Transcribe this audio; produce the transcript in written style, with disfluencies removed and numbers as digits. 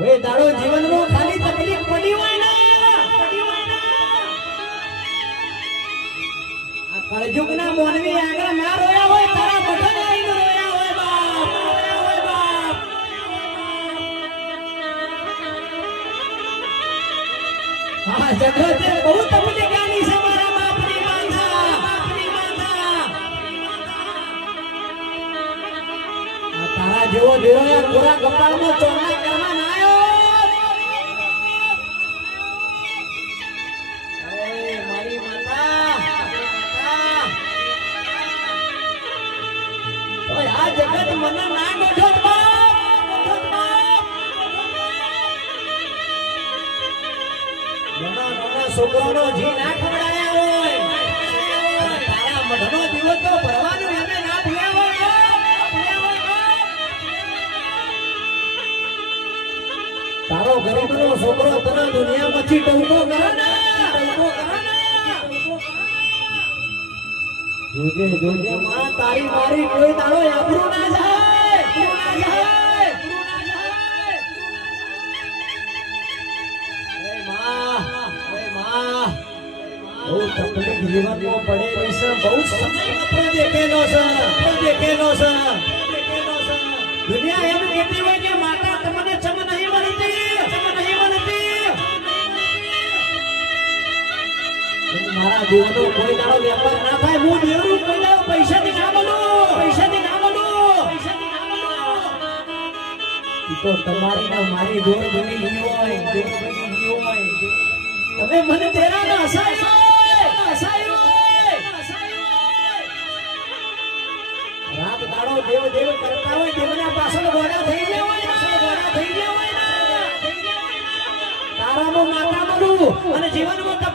ઓય તારો જીવનમાં ખાલી તકલીફ પડી હોય ને આ કળજુગના મોનવી આગળ ના રોયા હોય તારા બટન આવીને રોયા હોય બાપ રોયા હોય બાપ હા જગતે બહુ તકલીફ આની છે મારા બાપની માંગા તારા જેવો દેરોયા પૂરા કપાળમાં ચોરના કરવા ના આવ્યો મારી માતા ઓય આ જગત મને ના ગોઠો બાપ નાના છોકરાનો જી ના ખવડાયા હોય તારા મઢનો દીવો તો ભરવાનું એમે ના ભૂલ્યા હોય તારો ગરીબનો છોકરો તને દુનિયામાંથી ટંકો કરે ને જોજે જોજે માં તારી મારી કોઈ તારો આબરૂ ના જાય બહુ તકલીફ જીવનમાં પડેલી છે બહુ સમય દેખેલો છે દુનિયા એમ કહેતી હોય કે માતા તમને ચમ નહીં મળતી મારા દેવનો કોઈ દાડો વેપાર ના થાય હું દેવનું કોઈ દાડો પૈસાથી ના બનો તો તમારી ના મારી દોર બની ગઈ હોય તમે મને તેરા ના હસાયો રાત દાડો દેવ કરતા હોય દેવના પાછળ ઘોડા થઈ ગયા હોય તારાનો માતા બનવું અને જીવનમાં